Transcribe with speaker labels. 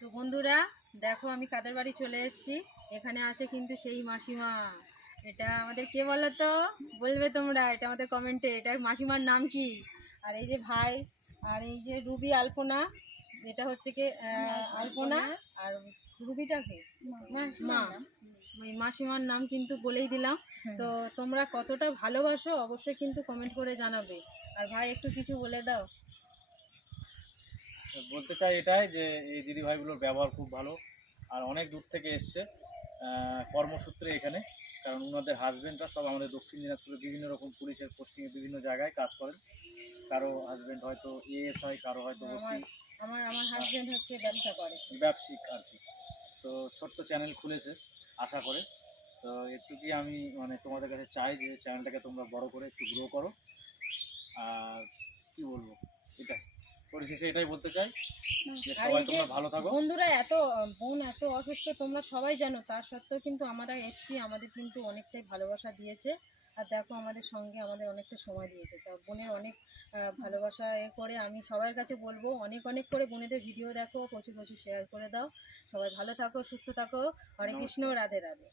Speaker 1: তো বন্ধুরা দেখো আমি কাদের বাড়ি চলে এসেছি। এখানে আছে কিন্তু সেই মাসিমা। এটা আমাদের কে বলো তো বলবে তোমরা এটা আমাদের কমেন্টে এটা মাসিমার নাম কি? আর এই যে ভাই আর এই যে রুবি আলপনা এটা হচ্ছে কি আলপনা আর রুবিটাকে মা ওই মাসিমার নাম কিন্তু বলেই দিলাম। তো তোমরা কতটা ভালোবাসো অবশ্যই কিন্তু কমেন্ট করে জানাবে। আর ভাই একটু কিছু বলে দাও।
Speaker 2: বলতে চাই এটাই যে এই দিদি ভাইগুলোর ব্যবহার খুব ভালো আর অনেক দূর থেকে এসছে কর্মসূত্রে এখানে। কারণ ওনাদের হাজব্যান্ডরা সব আমাদের দক্ষিণ দিনাজপুরে বিভিন্ন রকম পুলিশের পোস্টিংয়ে বিভিন্ন জায়গায় কাজ করেন। কারও হাজব্যান্ড হয়তো এএস হয় কারও হয়তো ওসি
Speaker 1: আমার আমার হাজবেন্ড হচ্ছে ব্যবসা করে।
Speaker 2: ব্যবসায়িক আর কি। তো ছোট্ট চ্যানেল খুলেছে আশা করে। তো একটুকি আমি মানে তোমাদের কাছে চাই যে চ্যানেলটাকে তোমরা বড় করে একটু গ্রো করো। আর কি বলব? এটাই। পরিশেষে এটাই বলতে চাই যে সবাই তোমরা ভালো থাকো।
Speaker 1: বন্ধুরা এত বোন এত অসুস্থ তোমরা সবাই জানো তার সত্ত্বেও কিন্তু আমরা এসছি আমাদের কিন্তু অনেকটাই ভালোবাসা দিয়েছে। আর দেখো আমাদের সঙ্গে আমাদের অনেকটা সময় দিয়েছে। তা বোনের অনেক ভালোবাসা এ করে আমি সবার কাছে বলব অনেক অনেক করে বোনেদের ভিডিও দেখো প্রচুর প্রচুর শেয়ার করে দাও। সবাই ভালো থাকো সুস্থ থাকো। হরে কৃষ্ণ রাধে রাধে।